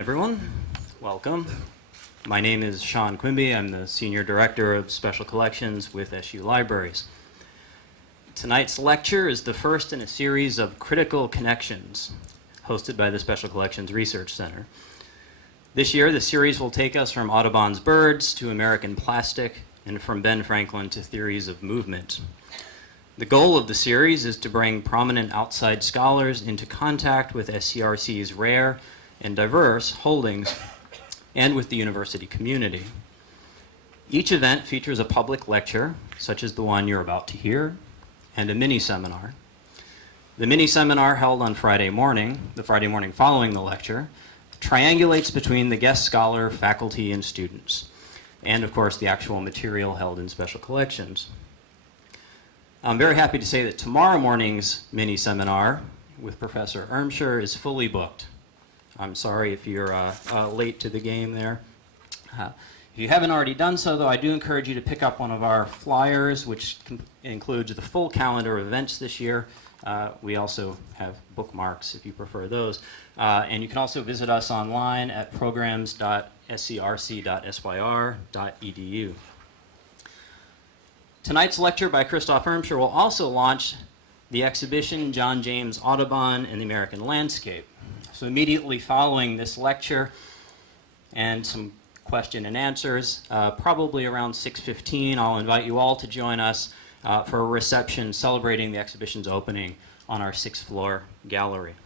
Everyone, welcome. My name is Sean Quimby. I'm the Senior Director of Special Collections with SU Libraries. Tonight's lecture is the first in a series of Critical Connections, hosted by the Special Collections Research Center. This year, the series will take us from Audubon's birds to American plastic and from Ben Franklin to theories of movement. The goal of the series is to bring prominent outside scholars into contact with SCRC's rare and diverse holdings and with the university community. Each event features a public lecture, such as the one you're about to hear, and a mini-seminar. The mini-seminar, held on Friday morning, the Friday morning following the lecture, triangulates between the guest scholar, faculty, and students, and of course the actual material held in Special Collections. I'm very happy to say that tomorrow morning's mini-seminar with Professor Irmscher is fully booked. I'm sorry if you're late to the game there. If you haven't already done so, though, I do encourage you to pick up one of our flyers, which includes the full calendar of events this year. We also have bookmarks if you prefer those. And you can also visit us online at programs.scrc.syr.edu. Tonight's lecture by Christoph Irmscher will also launch the exhibition John James Audubon and the American Landscape. So immediately following this lecture and some question and answers, probably around 6:15, I'll invite you all to join us for a reception celebrating the exhibition's opening on our 6th floor gallery.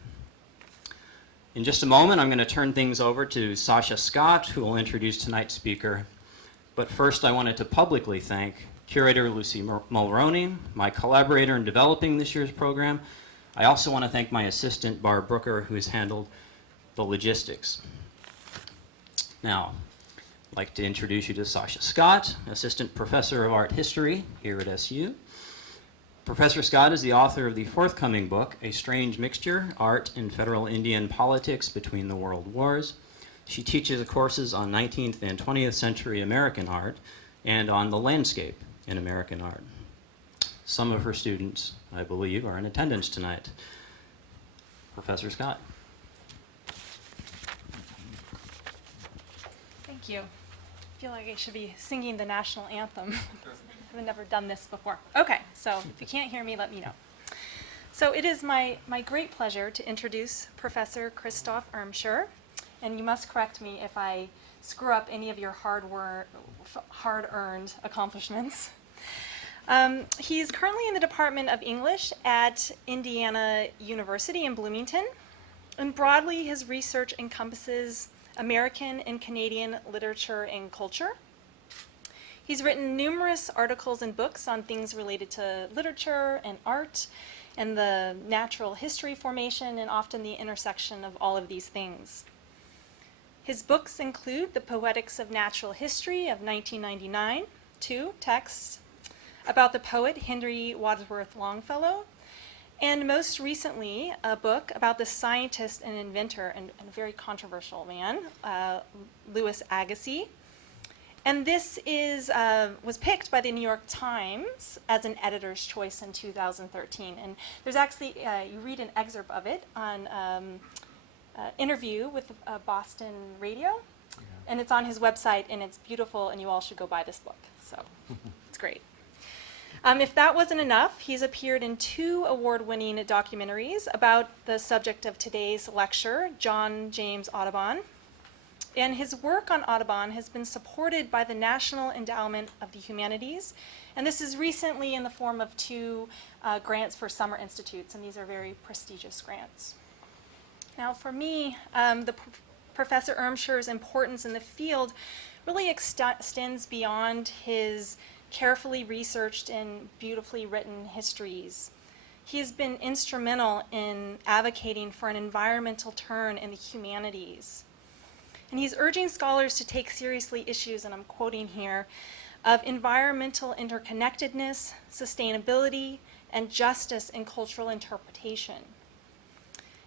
In just a moment, I'm going to turn things over to Sasha Scott, who will introduce tonight's speaker. But first, I wanted to publicly thank Curator Lucy Mulroney, my collaborator in developing this year's program. I also want to thank my assistant, Barb Brooker, who has handled the logistics. Now, I'd like to introduce you to Sasha Scott, Assistant Professor of Art History here at SU. Professor Scott is the author of the forthcoming book, A Strange Mixture, Art in Federal Indian Politics Between the World Wars. She teaches courses on 19th and 20th century American art and on the landscape in American art. Some of her students, I believe, are in attendance tonight. Professor Scott. Thank you. I feel like I should be singing the national anthem. I've never done this before. Okay, so if you can't hear me, let me know. So it is my great pleasure to introduce Professor Christoph Irmscher, and you must correct me if I screw up any of your hard-earned accomplishments. He's currently in the Department of English at Indiana University in Bloomington, and broadly his research encompasses American and Canadian literature and culture. He's written numerous articles and books on things related to literature and art and the natural history formation and often the intersection of all of these things. His books include The Poetics of Natural History of 1999, 2 texts about the poet Henry Wadsworth Longfellow, and most recently, a book about the scientist and inventor and a very controversial man, Louis Agassiz. And this was picked by the New York Times as an editor's choice in 2013. And there's actually, you read an excerpt of it on interview with Boston Radio, and it's on his website, and it's beautiful, and you all should go buy this book. So it's great. If that wasn't enough, he's appeared in 2 award-winning documentaries about the subject of today's lecture, John James Audubon. And his work on Audubon has been supported by the National Endowment of the Humanities, and this is recently in the form of 2 grants for summer institutes, and these are very prestigious grants. Now for me, Professor Irmscher's importance in the field really extends beyond his carefully researched and beautifully written histories. He has been instrumental in advocating for an environmental turn in the humanities. And he's urging scholars to take seriously issues, and I'm quoting here, of environmental interconnectedness, sustainability, and justice in cultural interpretation.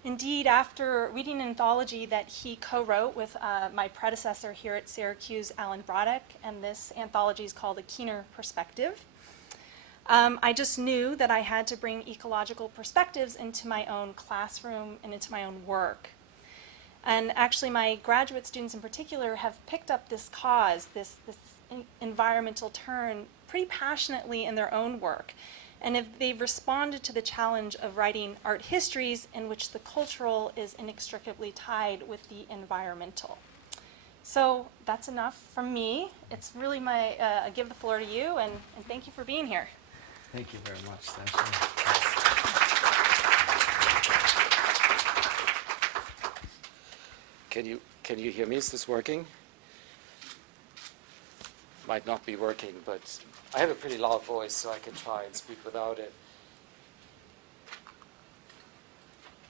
Indeed, after reading an anthology that he co-wrote with my predecessor here at Syracuse, Alan Broderick, and this anthology is called A Keener Perspective, I just knew that I had to bring ecological perspectives into my own classroom and into my own work. And actually, my graduate students in particular have picked up this cause, this environmental turn, pretty passionately in their own work. And if they've responded to the challenge of writing art histories in which the cultural is inextricably tied with the environmental. So that's enough from me. It's really I give the floor to you, and thank you for being here. Thank you very much, Sasha. Can you hear me? Is this working? Might not be working, but I have a pretty loud voice, so I can try and speak without it.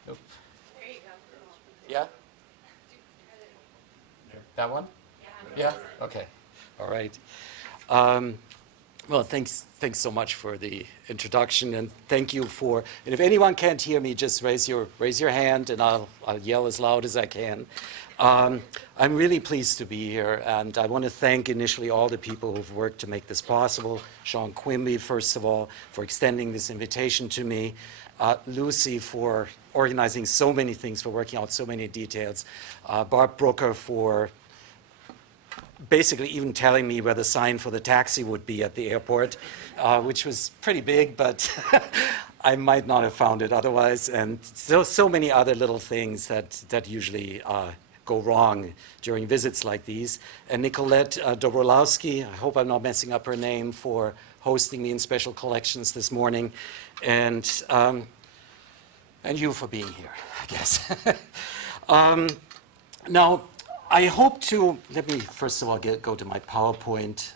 Nope. There you go. Yeah? That one? Yeah? Okay. All right. Well, thanks so much for the introduction, and thank you for. And if anyone can't hear me, just raise your hand, and I'll yell as loud as I can. I'm really pleased to be here, and I want to thank initially all the people who've worked to make this possible. Sean Quimby, first of all, for extending this invitation to me. Lucy for organizing so many things, for working out so many details. Barb Brooker for basically even telling me where the sign for the taxi would be at the airport, which was pretty big, but I might not have found it otherwise. And so many other little things that usually go wrong during visits like these. And Nicolette Dobrolowski, I hope I'm not messing up her name, for hosting me in Special Collections this morning. And you for being here, I guess. Now, I hope to, let me first of all go to my PowerPoint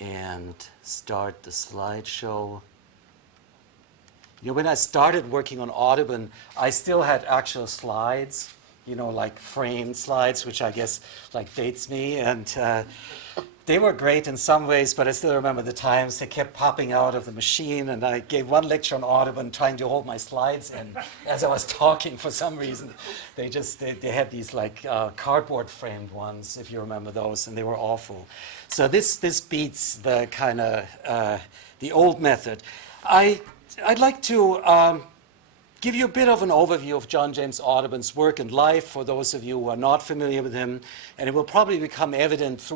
and start the slideshow. You know, when I started working on Audubon, I still had actual slides, you know, like framed slides, which I guess like dates me. And they were great in some ways, but I still remember the times they kept popping out of the machine. And I gave one lecture on Audubon trying to hold my slides in as I was talking for some reason. They had these like cardboard framed ones, if you remember those, and they were awful. So this beats the kind of the old method. I'd like to give you a bit of an overview of John James Audubon's work and life for those of you who are not familiar with him. And it will probably become evident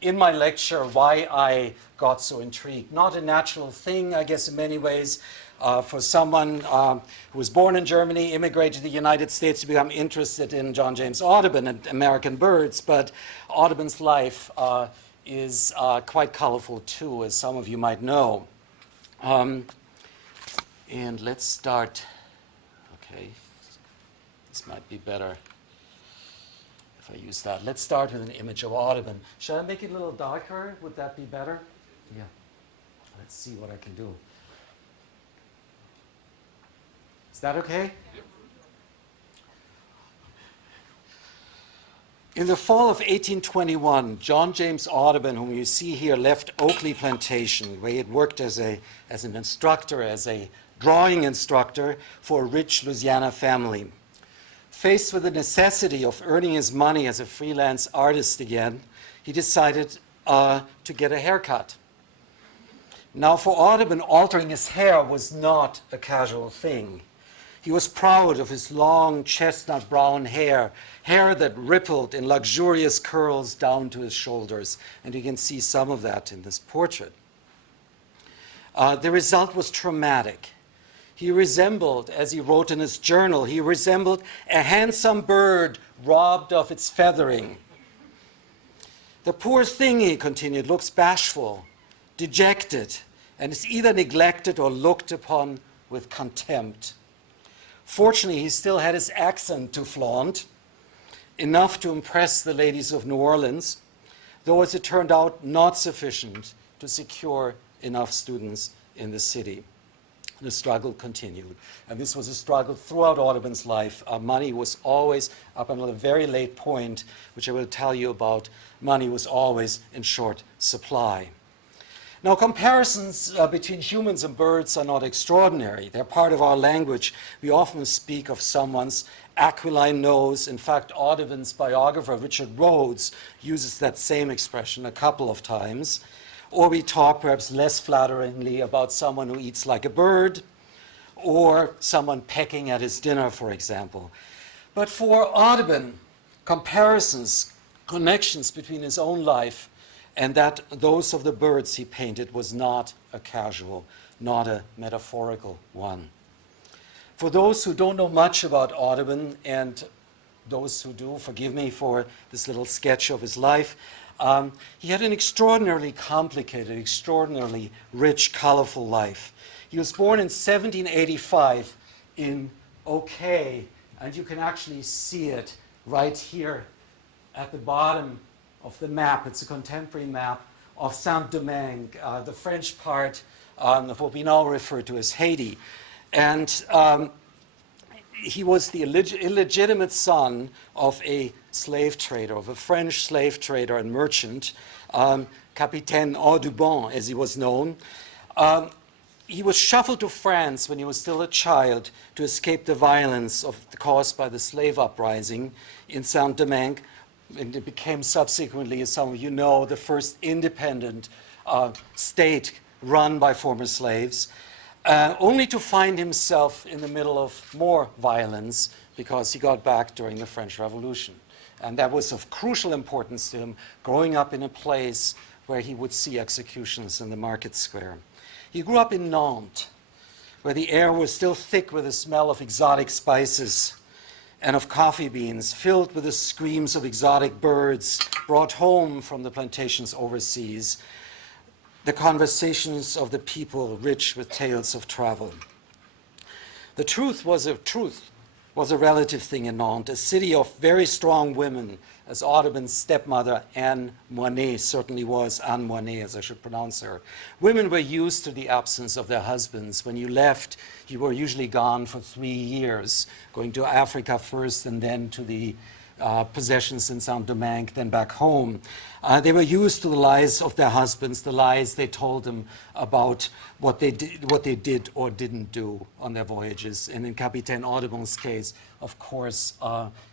in my lecture why I got so intrigued. Not a natural thing, I guess, in many ways, for someone who was born in Germany, immigrated to the United States to become interested in John James Audubon and American birds. But Audubon's life is quite colorful too, as some of you might know. And let's start. Okay, this might be better if I use that. Let's start with an image of Audubon. Shall I make it a little darker? Would that be better? Yeah. Let's see what I can do. Is that okay? Yep. In the fall of 1821, John James Audubon, whom you see here, left Oakley Plantation, where he had worked as an instructor, as a drawing instructor for a rich Louisiana family. Faced with the necessity of earning his money as a freelance artist again, he decided to get a haircut. Now, for Audubon, altering his hair was not a casual thing. He was proud of his long chestnut brown hair that rippled in luxurious curls down to his shoulders, and you can see some of that in this portrait. The result was traumatic. He resembled, as he wrote in his journal, he resembled a handsome bird robbed of its feathering. The poor thing, he continued, looks bashful, dejected, and is either neglected or looked upon with contempt. Fortunately, he still had his accent to flaunt, enough to impress the ladies of New Orleans, though as it turned out, not sufficient to secure enough students in the city. The struggle continued. And this was a struggle throughout Audubon's life. Money was always, up until a very late point, which I will tell you about, money was always in short supply. Now, comparisons between humans and birds are not extraordinary. They're part of our language. We often speak of someone's aquiline nose. In fact, Audubon's biographer, Richard Rhodes, uses that same expression a couple of times. Or we talk perhaps less flatteringly about someone who eats like a bird, or someone pecking at his dinner, for example. But for Audubon, comparisons, connections between his own life and those of the birds he painted was not a casual, not a metaphorical one. For those who don't know much about Audubon, and those who do, forgive me for this little sketch of his life, he had an extraordinarily complicated, extraordinarily rich, colorful life. He was born in 1785 in Oké, and you can actually see it right here at the bottom of the map. It's a contemporary map of Saint-Domingue, the French part of what we now refer to as Haiti. And he was the illegitimate son of a slave trader, of a French slave trader and merchant, Capitaine Audubon, as he was known. He was shuffled to France when he was still a child to escape the violence caused by the slave uprising in Saint-Domingue. And it became subsequently, as some of you know, the first independent state run by former slaves, only to find himself in the middle of more violence because he got back during the French Revolution. And that was of crucial importance to him, growing up in a place where he would see executions in the market square. He grew up in Nantes, where the air was still thick with the smell of exotic spices and of coffee beans, filled with the screams of exotic birds brought home from the plantations overseas, the conversations of the people rich with tales of travel. The truth was a relative thing in Nantes, a city of very strong women, as Audubon's stepmother, Anne Moinet, certainly was, Anne Moinet, as I should pronounce her. Women were used to the absence of their husbands. When you left, you were usually gone for 3 years, going to Africa first and then to the possessions in Saint-Domingue, then back home. They were used to the lies of their husbands, the lies they told them about what they did or didn't do on their voyages. And in Capitaine Audubon's case, of course,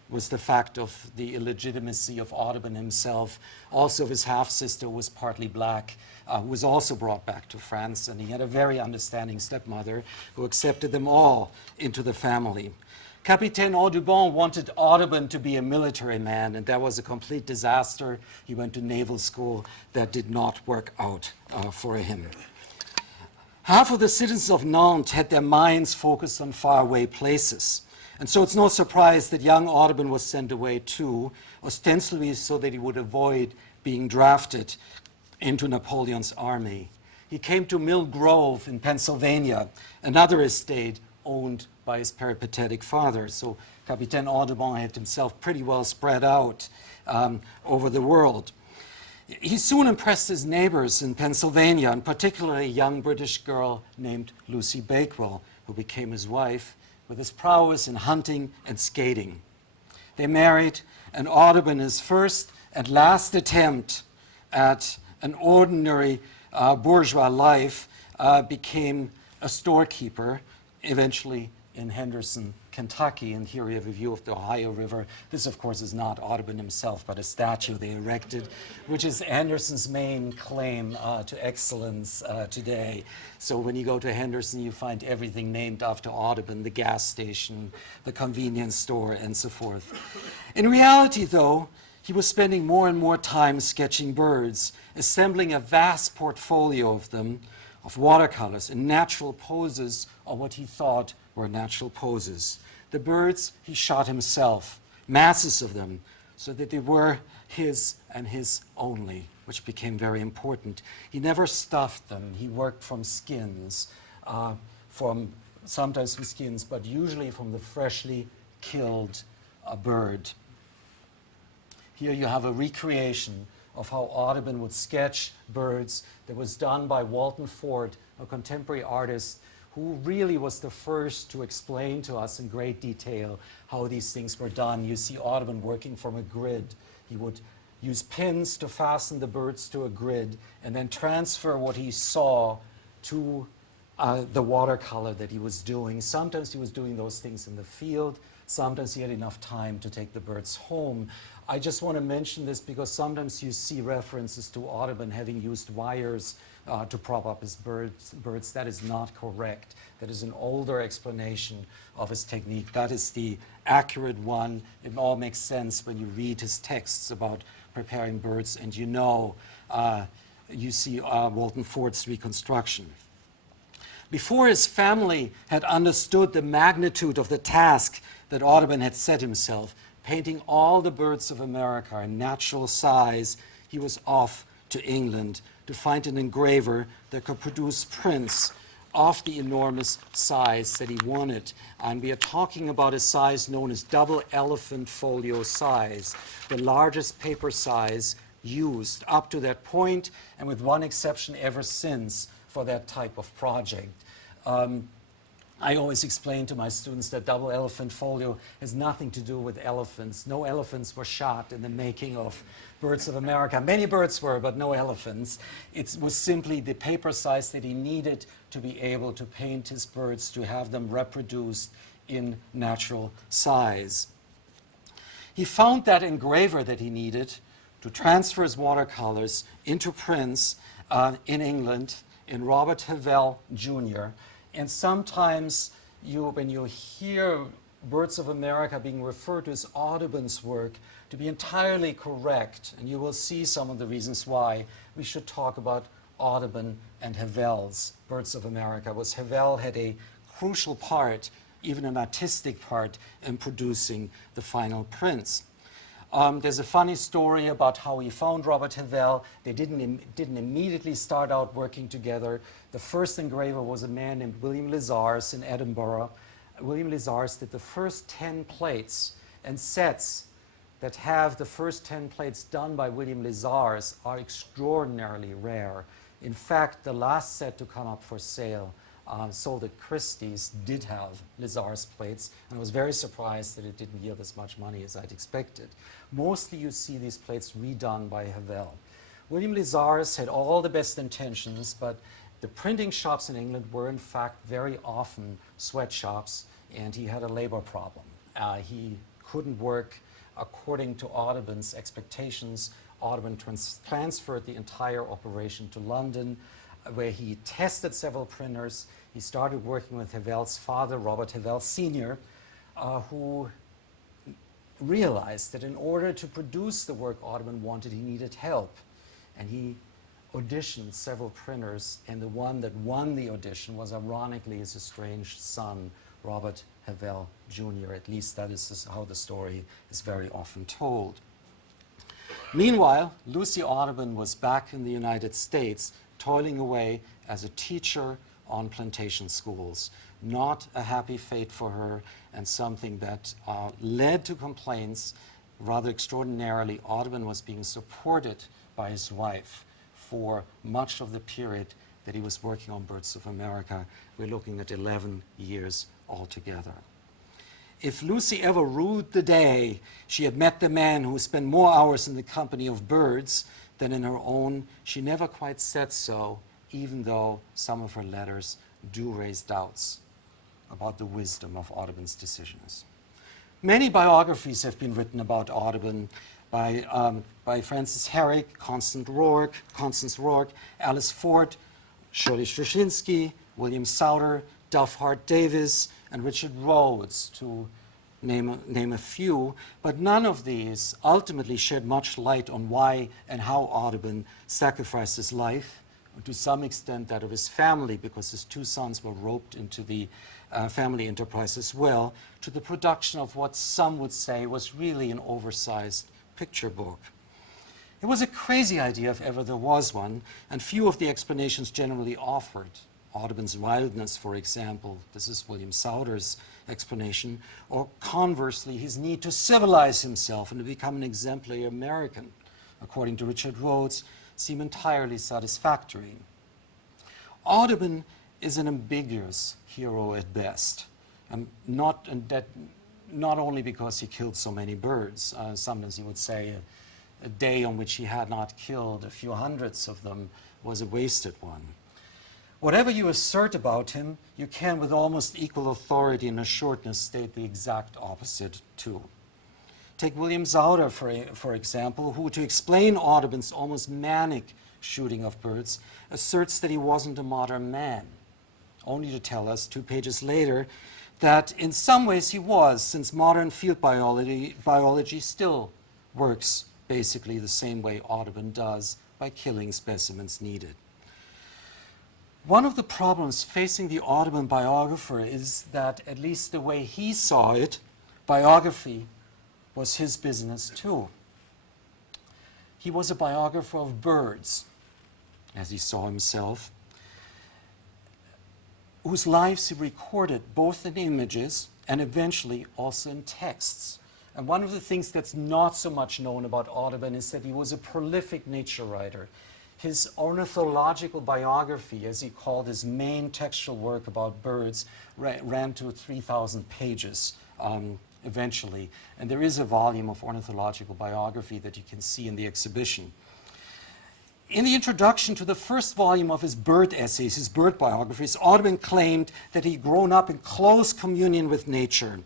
was the fact of the illegitimacy of Audubon himself. Also, his half-sister was partly black, who was also brought back to France, and he had a very understanding stepmother who accepted them all into the family. Capitaine Audubon wanted Audubon to be a military man, and that was a complete disaster. He went to naval school. That did not work out for him. Half of the citizens of Nantes had their minds focused on faraway places. And so it's no surprise that young Audubon was sent away too, ostensibly so that he would avoid being drafted into Napoleon's army. He came to Mill Grove in Pennsylvania, another estate owned by his peripatetic father. So Capitaine Audubon had himself pretty well spread out over the world. He soon impressed his neighbors in Pennsylvania, and particularly a young British girl named Lucy Bakewell, who became his wife, with his prowess in hunting and skating. They married, and Audubon, his first and last attempt at an ordinary bourgeois life, became a storekeeper, eventually in Henderson, Kentucky. And here we have a view of the Ohio River. This, of course, is not Audubon himself, but a statue they erected, which is Henderson's main claim to excellence today. So when you go to Henderson, you find everything named after Audubon, the gas station, the convenience store, and so forth. In reality, though, he was spending more and more time sketching birds, assembling a vast portfolio of them, of watercolors and natural poses, or what he thought were natural poses. The birds he shot himself, masses of them, so that they were his and his only, which became very important. He never stuffed them. He worked from skins, sometimes from skins, but usually from the freshly killed bird. Here you have a recreation of how Audubon would sketch birds that was done by Walton Ford, a contemporary artist who really was the first to explain to us in great detail how these things were done. You see Audubon working from a grid. He would use pins to fasten the birds to a grid and then transfer what he saw to the watercolor that he was doing. Sometimes he was doing those things in the field. Sometimes he had enough time to take the birds home. I just want to mention this because sometimes you see references to Audubon having used wires to prop up his birds. That is not correct. That is an older explanation of his technique. That is the accurate one. It all makes sense when you read his texts about preparing birds, and you see Walton Ford's reconstruction. Before his family had understood the magnitude of the task that Audubon had set himself, painting all the birds of America in natural size, he was off to England to find an engraver that could produce prints of the enormous size that he wanted. And we are talking about a size known as double elephant folio size, the largest paper size used up to that point, and with one exception ever since for that type of project. I always explain to my students that double elephant folio has nothing to do with elephants. No elephants were shot in the making of Birds of America. Many birds were, but no elephants. It was simply the paper size that he needed to be able to paint his birds, to have them reproduced in natural size. He found that engraver that he needed to transfer his watercolors into prints in England, in Robert Havell Jr. And sometimes when you hear Birds of America being referred to as Audubon's work, to be entirely correct, and you will see some of the reasons why, we should talk about Audubon and Havell's Birds of America, because Havell had a crucial part, even an artistic part, in producing the final prints. There's a funny story about how he found Robert Havell. They didn't immediately start out working together. The first engraver was a man named William Lizars in Edinburgh. William Lizars did the first 10 plates, and sets that have the first 10 plates done by William Lizars are extraordinarily rare. In fact, the last set to come up for sale, sold at Christie's, did have Lizars plates, and I was very surprised that it didn't yield as much money as I'd expected. Mostly you see these plates redone by Havell. William Lizars had all the best intentions, but the printing shops in England were in fact very often sweatshops, and he had a labor problem. He couldn't work according to Audubon's expectations. Audubon transferred the entire operation to London, where he tested several printers. He started working with Havell's father, Robert Havell Sr., who realized that in order to produce the work Audubon wanted, he needed help. And he auditioned several printers, and the one that won the audition was ironically his estranged son, Robert Havell Jr. At least that is how the story is very often told. Meanwhile, Lucy Audubon was back in the United States, toiling away as a teacher on plantation schools. Not a happy fate for her, and something that led to complaints. Rather extraordinarily, Audubon was being supported by his wife for much of the period that he was working on Birds of America. We're looking at 11 years altogether. If Lucy ever ruled the day she had met the man who spent more hours in the company of birds than in her own, she never quite said so, even though some of her letters do raise doubts about the wisdom of Audubon's decisions. Many biographies have been written about Audubon by Francis Herrick, Constance Rourke, Alice Ford, Shirley Straczynski, William Souter, Duff Hart Davis, and Richard Rhodes, to name a few, but none of these ultimately shed much light on why and how Audubon sacrificed his life, to some extent that of his family, because his two sons were roped into the family enterprise as well, to the production of what some would say was really an oversized picture book. It was a crazy idea if ever there was one, and few of the explanations generally offered. Audubon's wildness, for example, this is William Souter's explanation, or conversely, his need to civilize himself and to become an exemplary American, according to Richard Rhodes, seem entirely satisfactory. Audubon is an ambiguous hero at best, and not only because he killed so many birds. Sometimes he would say a day on which he had not killed a few hundreds of them was a wasted one. Whatever you assert about him, you can with almost equal authority and assuredness state the exact opposite too. Take William Souter, for example, who, to explain Audubon's almost manic shooting of birds, asserts that he wasn't a modern man, only to tell us 2 pages later that in some ways he was, since modern field biology still works basically the same way Audubon does, by killing specimens needed. One of the problems facing the Audubon biographer is that, at least the way he saw it, biography was his business too. He was a biographer of birds, as he saw himself, whose lives he recorded both in images and eventually also in texts. And one of the things that's not so much known about Audubon is that he was a prolific nature writer. His ornithological biography, as he called his main textual work about birds, ran to 3,000 pages eventually. And there is a volume of ornithological biography that you can see in the exhibition. In the introduction to the first volume of his bird essays, his bird biographies, Audubon claimed that he'd grown up in close communion with nature,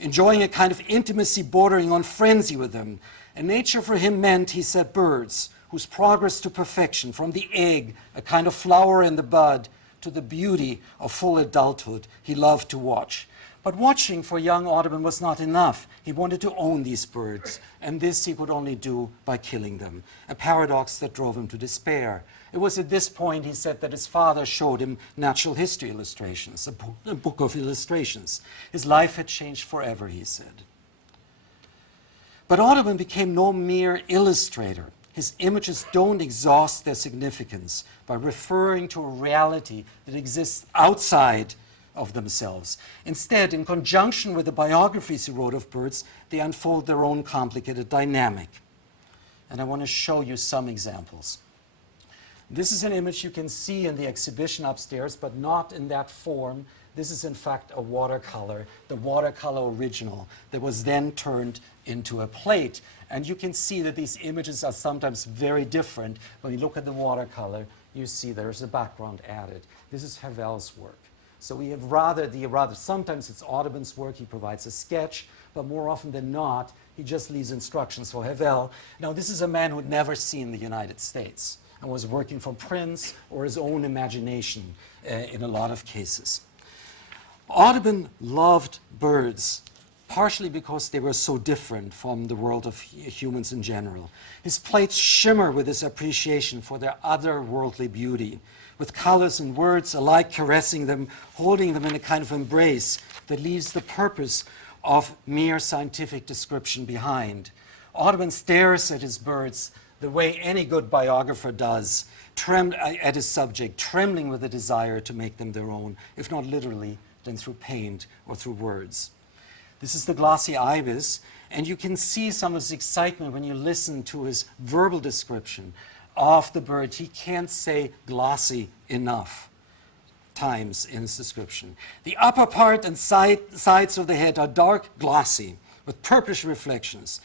enjoying a kind of intimacy bordering on frenzy with them. And nature for him meant, he said, birds, whose progress to perfection, from the egg, a kind of flower in the bud, to the beauty of full adulthood, he loved to watch. But watching for young Audubon was not enough. He wanted to own these birds, and this he could only do by killing them, a paradox that drove him to despair. It was at this point, he said, that his father showed him natural history illustrations, a book of illustrations. His life had changed forever, he said. But Audubon became no mere illustrator. His images don't exhaust their significance by referring to a reality that exists outside of themselves. Instead, in conjunction with the biographies he wrote of birds, they unfold their own complicated dynamic. And I want to show you some examples. This is an image you can see in the exhibition upstairs, but not in that form. This is in fact a watercolor, the watercolor original, that was then turned into a plate. And you can see that these images are sometimes very different. When you look at the watercolor, you see there's a background added. This is Havel's work. So we have sometimes it's Audubon's work, he provides a sketch, but more often than not, he just leaves instructions for Havel. Now, this is a man who'd never seen the United States and was working from prints or his own imagination in a lot of cases. Audubon loved birds, partially because they were so different from the world of humans in general. His plates shimmer with his appreciation for their otherworldly beauty, with colors and words alike caressing them, holding them in a kind of embrace that leaves the purpose of mere scientific description behind. Audubon stares at his birds the way any good biographer does, at his subject, trembling with a desire to make them their own, if not literally, then through paint or through words. This is the glossy ibis, and you can see some of his excitement when you listen to his verbal description of the bird. He can't say glossy enough times in his description. The upper part and sides of the head are dark glossy with purplish reflections,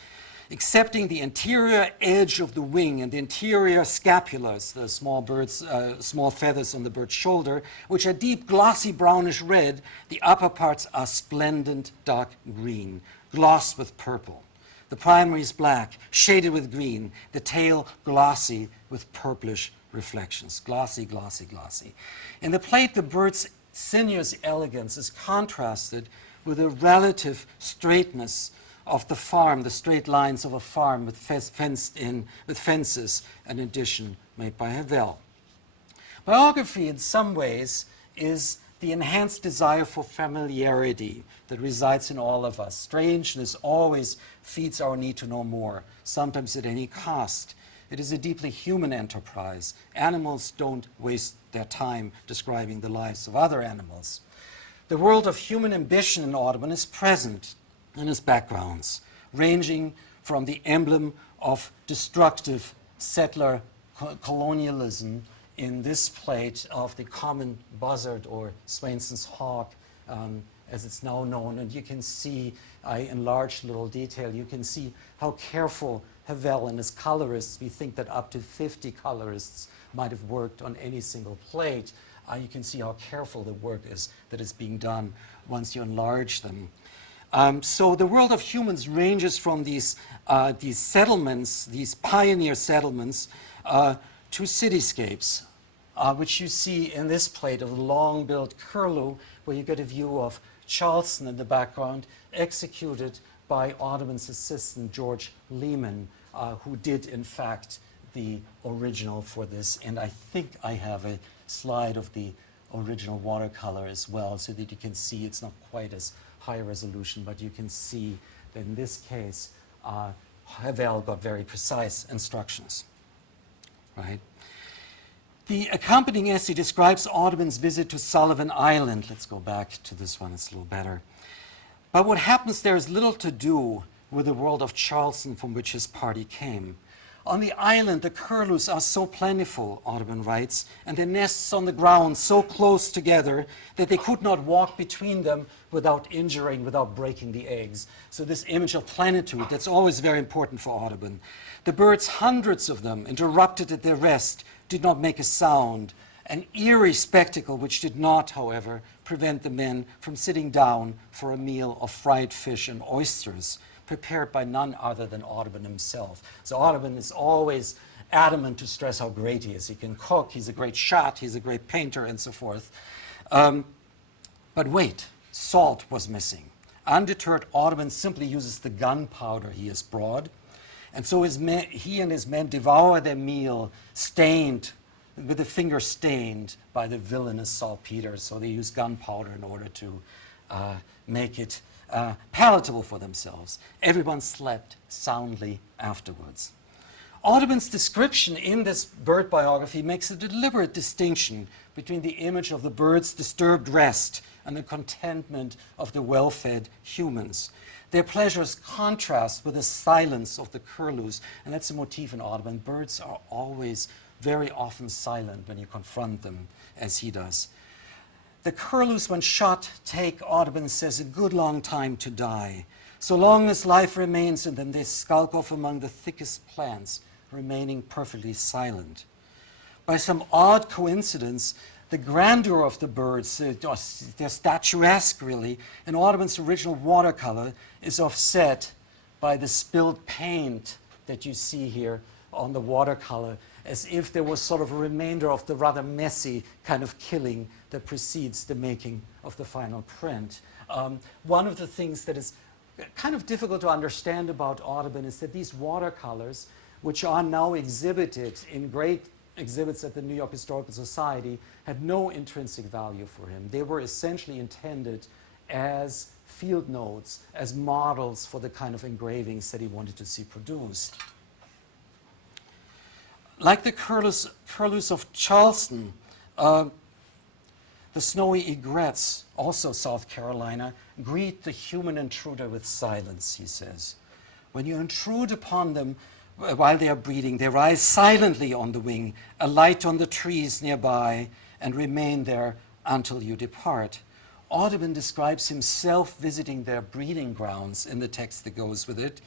excepting the anterior edge of the wing and the interior scapulas, the small feathers on the bird's shoulder, which are deep glossy brownish red. The upper parts are splendid dark green, glossed with purple. The primary is black, shaded with green, the tail glossy with purplish reflections. Glossy, glossy, glossy. In the plate, the bird's sinuous elegance is contrasted with the relative straightness of the farm, the straight lines of a farm with fences, an addition made by Havel. Biography, in some ways, is the enhanced desire for familiarity that resides in all of us. Strangeness always feeds our need to know more, sometimes at any cost. It is a deeply human enterprise. Animals don't waste their time describing the lives of other animals. The world of human ambition in Audubon is present in his backgrounds, ranging from the emblem of destructive settler colonialism in this plate of the common buzzard or Swainson's hawk, as it's now known. And you can see, I enlarged little detail, you can see how careful Havel and his colorists, we think that up to 50 colorists might have worked on any single plate. You can see how careful the work is that is being done once you enlarge them. So the world of humans ranges from these settlements, these pioneer settlements, to cityscapes, which you see in this plate of the long-billed curlew, where you get a view of Charleston in the background, executed by Audubon's assistant, George Lehman, who did, in fact, the original for this. And I think I have a slide of the original watercolor as well, so that you can see it's not quite as high resolution, but you can see that in this case, Havel got very precise instructions, right? The accompanying essay describes Audubon's visit to Sullivan Island. Let's go back to this one, it's a little better. But what happens there is little to do with the world of Charleston from which his party came. On the island, the curlews are so plentiful, Audubon writes, and their nests on the ground so close together that they could not walk between them without injuring, without breaking the eggs. So this image of plenitude, that's always very important for Audubon. The birds, hundreds of them, interrupted at their rest, did not make a sound, an eerie spectacle which did not, however, prevent the men from sitting down for a meal of fried fish and oysters, prepared by none other than Audubon himself. So Audubon is always adamant to stress how great he is. He can cook, he's a great shot, he's a great painter, and so forth. But wait, salt was missing. Undeterred, Audubon simply uses the gunpowder he has brought. And so he and his men devour their meal stained, with the finger stained by the villainous saltpeter. So they use gunpowder in order to make it palatable for themselves. Everyone slept soundly afterwards. Audubon's description in this bird biography makes a deliberate distinction between the image of the bird's disturbed rest and the contentment of the well-fed humans. Their pleasures contrast with the silence of the curlews, and that's a motif in Audubon. Birds are always very often silent when you confront them, as he does. The curlews, when shot, take, Audubon says, a good long time to die. So long as life remains in them, they skulk off among the thickest plants, remaining perfectly silent. By some odd coincidence, the grandeur of the birds, their statuesque really, in Audubon's original watercolor is offset by the spilled paint that you see here on the watercolor, as if there was sort of a remainder of the rather messy kind of killing that precedes the making of the final print. One of the things that is kind of difficult to understand about Audubon is that these watercolors, which are now exhibited in great exhibits at the New York Historical Society, had no intrinsic value for him. They were essentially intended as field notes, as models for the kind of engravings that he wanted to see produced. Like the curlews of Charleston, the snowy egrets, also South Carolina, greet the human intruder with silence, he says. When you intrude upon them while they are breeding, they rise silently on the wing, alight on the trees nearby, and remain there until you depart. Audubon describes himself visiting their breeding grounds in the text that goes with it,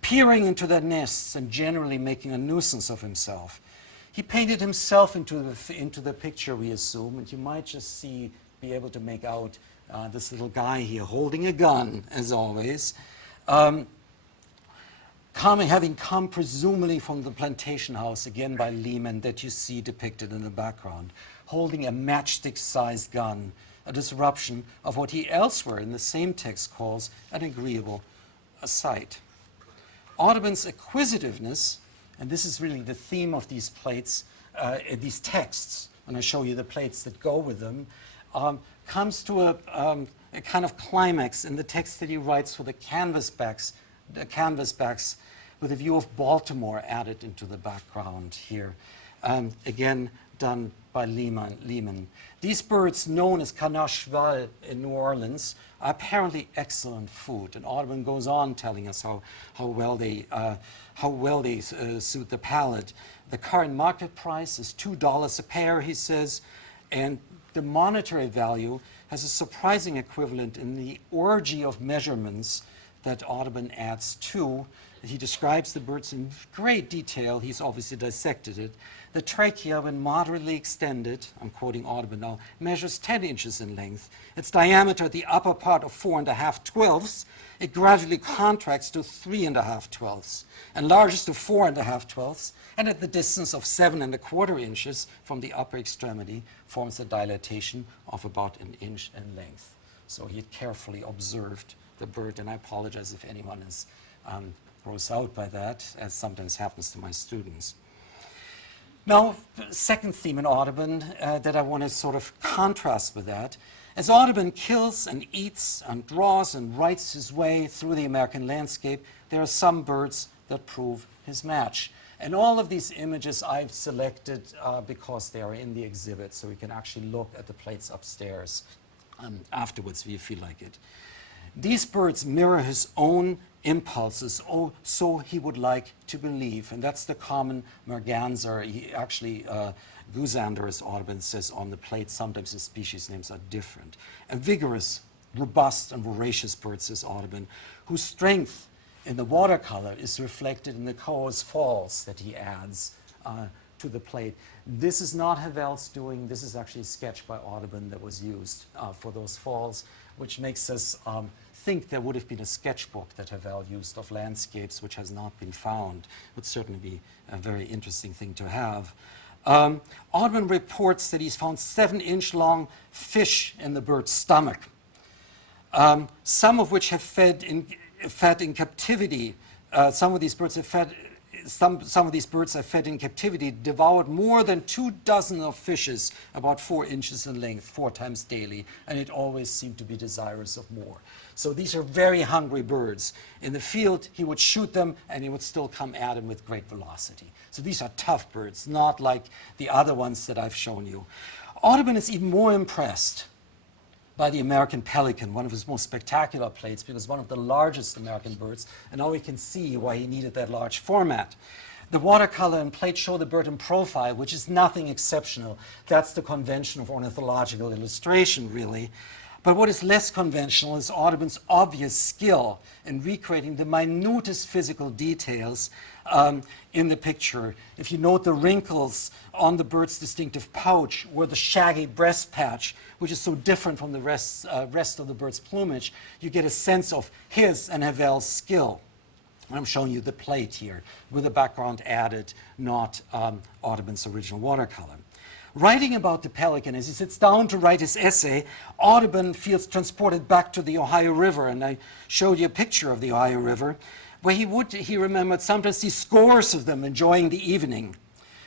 peering into their nests and generally making a nuisance of himself. He painted himself into the picture, we assume, and you might just be able to make out this little guy here holding a gun, as always, having come presumably from the plantation house, again by Lehman, that you see depicted in the background, holding a matchstick-sized gun, a disruption of what he elsewhere in the same text calls an agreeable sight. Audubon's acquisitiveness, and this is really the theme of these plates, these texts, and I show you the plates that go with them, comes to a kind of climax in the text that he writes for the canvasbacks with a view of Baltimore added into the background here. Again, done by Lehman. These birds, known as canard cheval in New Orleans, are apparently excellent food. And Audubon goes on telling us how well they suit the palate. The current market price is $2 a pair, he says, and the monetary value has a surprising equivalent in the orgy of measurements that Audubon adds to. He describes the birds in great detail. He's obviously dissected it. The trachea, when moderately extended, I'm quoting Audubon now, measures 10 inches in length. Its diameter at the upper part of 4½ twelfths. It gradually contracts to 3½ twelfths, enlarges to 4½ twelfths, and at the distance of 7¼ inches from the upper extremity, forms a dilatation of about an inch in length. So he had carefully observed the bird, and I apologize if anyone is grossed out by that, as sometimes happens to my students. Now, second theme in Audubon that I want to sort of contrast with that. As Audubon kills and eats and draws and writes his way through the American landscape, there are some birds that prove his match. And all of these images I've selected because they are in the exhibit, so we can actually look at the plates upstairs afterwards if you feel like it. These birds mirror his own impulses, so he would like to believe. And that's the common merganser. He actually, Goosander, as Audubon says on the plate, sometimes the species names are different. And vigorous, robust, and voracious birds, says Audubon, whose strength in the watercolor is reflected in the Coe's falls that he adds to the plate. This is not Havel's doing. This is actually a sketch by Audubon that was used for those falls, which makes us think there would have been a sketchbook that Havel used of landscapes, which has not been found. It would certainly be a very interesting thing to have. Audubon reports that he's found 7-inch long fish in the bird's stomach, some of which have fed in captivity. Some of these birds have fed. Some of these birds are fed in captivity, devoured more than 24 of fishes, about 4 inches in length, 4 times daily, and it always seemed to be desirous of more. So these are very hungry birds. In the field, he would shoot them, and he would still come at him with great velocity. So these are tough birds, not like the other ones that I've shown you. Audubon is even more impressed by the American pelican, one of his most spectacular plates, because one of the largest American birds, and now we can see why he needed that large format. The watercolor and plate show the bird in profile, which is nothing exceptional. That's the convention of ornithological illustration, really. But what is less conventional is Audubon's obvious skill in recreating the minutest physical details in the picture. If you note the wrinkles on the bird's distinctive pouch, or the shaggy breast patch, which is so different from the rest of the bird's plumage, you get a sense of his and Havel's skill. And I'm showing you the plate here, with the background added, not Audubon's original watercolor. Writing about the pelican, as he sits down to write his essay, Audubon feels transported back to the Ohio River, and I showed you a picture of the Ohio River, where he remembered sometimes see scores of them enjoying the evening.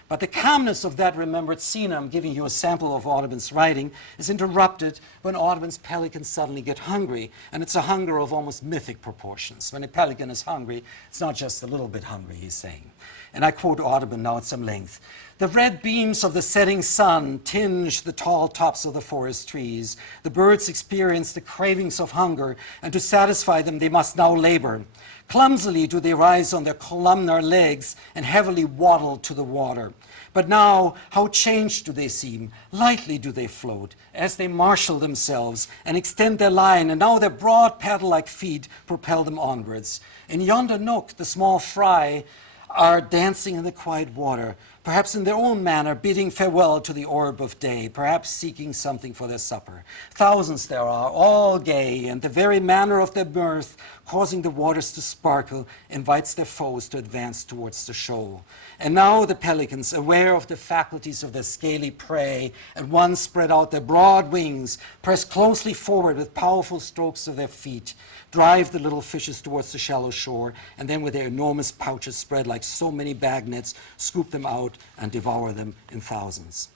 But the calmness of that remembered scene, I'm giving you a sample of Audubon's writing, is interrupted when Audubon's pelicans suddenly get hungry, and it's a hunger of almost mythic proportions. When a pelican is hungry, it's not just a little bit hungry, he's saying. And I quote Audubon now at some length. The red beams of the setting sun tinge the tall tops of the forest trees. The birds experience the cravings of hunger, and to satisfy them they must now labor. Clumsily do they rise on their columnar legs and heavily waddle to the water. But now, how changed do they seem? Lightly do they float as they marshal themselves and extend their line, and now their broad paddle-like feet propel them onwards. In yonder nook, the small fry are dancing in the quiet water, perhaps in their own manner bidding farewell to the orb of day, perhaps seeking something for their supper. Thousands there are, all gay, and the very manner of their mirth, causing the waters to sparkle, invites their foes to advance towards the shoal. And now the pelicans, aware of the faculties of their scaly prey, at once spread out their broad wings, press closely forward with powerful strokes of their feet, drive the little fishes towards the shallow shore, and then with their enormous pouches spread like so many bag nets, scoop them out and devour them in thousands.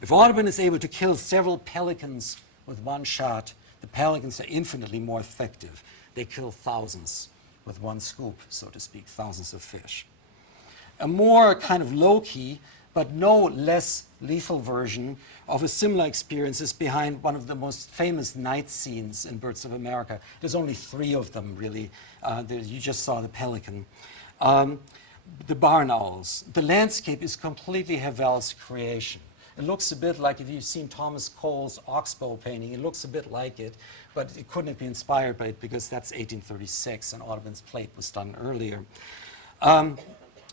If Audubon is able to kill several pelicans with one shot, the pelicans are infinitely more effective. They kill thousands with one scoop, so to speak, thousands of fish. A more kind of low-key, but no less lethal version of a similar experience is behind one of the most famous night scenes in Birds of America. There's only 3 of them, really. You just saw the pelican. The barn owls. The landscape is completely Havel's creation. It looks a bit like, if you've seen Thomas Cole's oxbow painting, it looks a bit like it, but it couldn't be inspired by it because that's 1836 and Audubon's plate was done earlier.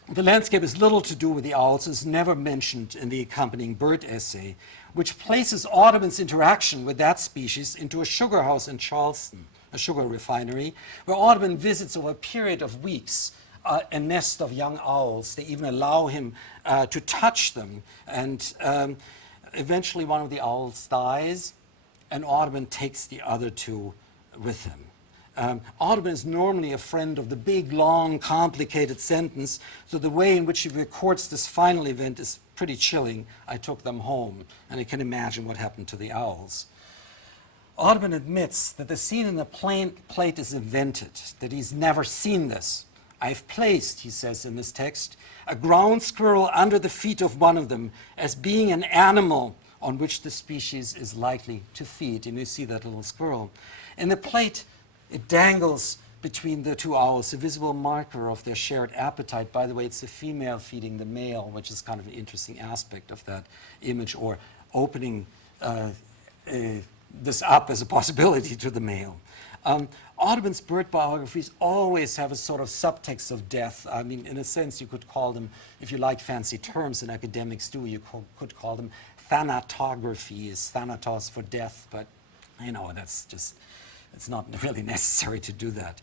The landscape has little to do with the owls, is never mentioned in the accompanying bird essay, which places Audubon's interaction with that species into a sugar house in Charleston, a sugar refinery, where Audubon visits over a period of weeks a nest of young owls. They even allow him to touch them, and eventually one of the owls dies, and Audubon takes the other two with him. Audubon is normally a friend of the big, long, complicated sentence, so the way in which he records this final event is pretty chilling. I took them home, and I can imagine what happened to the owls. Audubon admits that the scene in the plate is invented, that he's never seen this. I've placed, he says in this text, a ground squirrel under the feet of one of them as being an animal on which the species is likely to feed. And you see that little squirrel. In the plate, it dangles between the two owls, a visible marker of their shared appetite. By the way, it's the female feeding the male, which is kind of an interesting aspect of that image, or opening this up as a possibility to the male. Audubon's bird biographies always have a sort of subtext of death. I mean, in a sense, you could call them, if you like fancy terms, and academics do, you could call them thanatographies, thanatos for death, but you know, that's just, it's not really necessary to do that.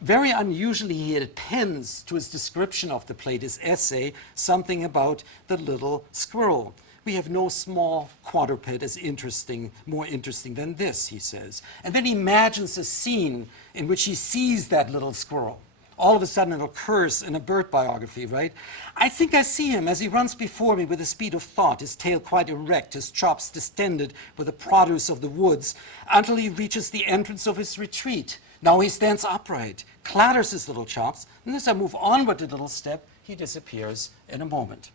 Very unusually, he appends to his description of the plate, his essay, something about the little squirrel. We have no small quadruped as interesting, more interesting than this, he says. And then he imagines a scene in which he sees that little squirrel. All of a sudden it occurs in a bird biography, right? I think I see him as he runs before me with the speed of thought, his tail quite erect, his chops distended with the produce of the woods, until he reaches the entrance of his retreat. Now he stands upright, clatters his little chops, and as I move onward a little step, he disappears in a moment.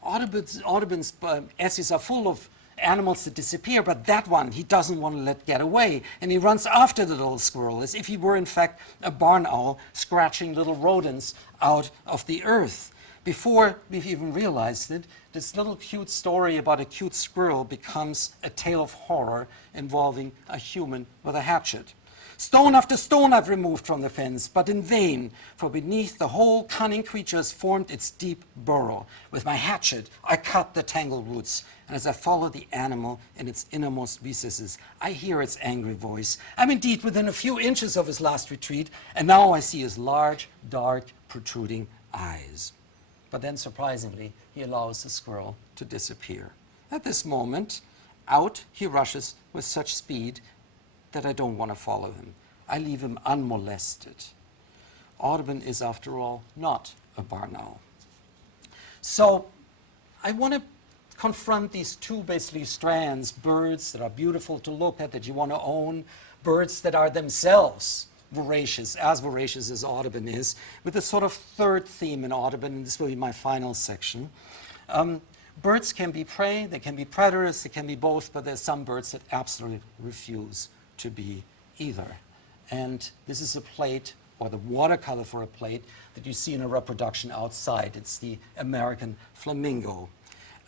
Audubon's essays are full of animals that disappear, but that one he doesn't want to let get away, and he runs after the little squirrel as if he were in fact a barn owl scratching little rodents out of the earth. Before we've even realized it, this little cute story about a cute squirrel becomes a tale of horror involving a human with a hatchet. Stone after stone I've removed from the fence, but in vain, for beneath the whole cunning creature has formed its deep burrow. With my hatchet, I cut the tangled roots, and as I follow the animal in its innermost recesses, I hear its angry voice. I'm indeed within a few inches of his last retreat, and now I see his large, dark, protruding eyes. But then, surprisingly, he allows the squirrel to disappear. At this moment, out he rushes with such speed that I don't want to follow him. I leave him unmolested. Audubon is, after all, not a barn owl. So I want to confront these two basically strands, birds that are beautiful to look at, that you want to own, birds that are themselves voracious as Audubon is, with a sort of third theme in Audubon, and this will be my final section. Birds can be prey, they can be predators, they can be both, but there's some birds that absolutely refuse to be either. And this is a plate, or the watercolor for a plate, that you see in a reproduction outside. It's the American flamingo.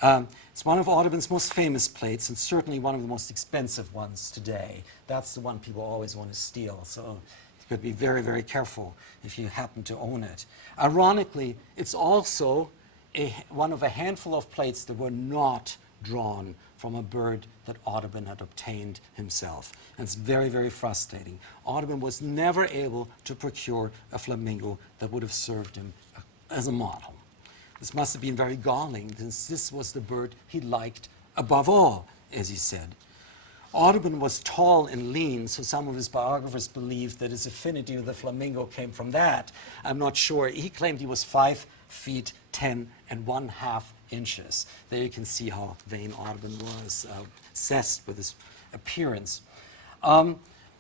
It's one of Audubon's most famous plates, and certainly one of the most expensive ones today. That's the one people always want to steal, so you could be very, very careful if you happen to own it. Ironically, it's also one of a handful of plates that were not drawn from a bird that Audubon had obtained himself. And it's very, very frustrating. Audubon was never able to procure a flamingo that would have served him as a model. This must have been very galling, since this was the bird he liked above all, as he said. Audubon was tall and lean, so some of his biographers believed that his affinity with the flamingo came from that. I'm not sure. He claimed he was 5 feet 10 1/2 inches. There you can see how vain Audubon was, obsessed with his appearance.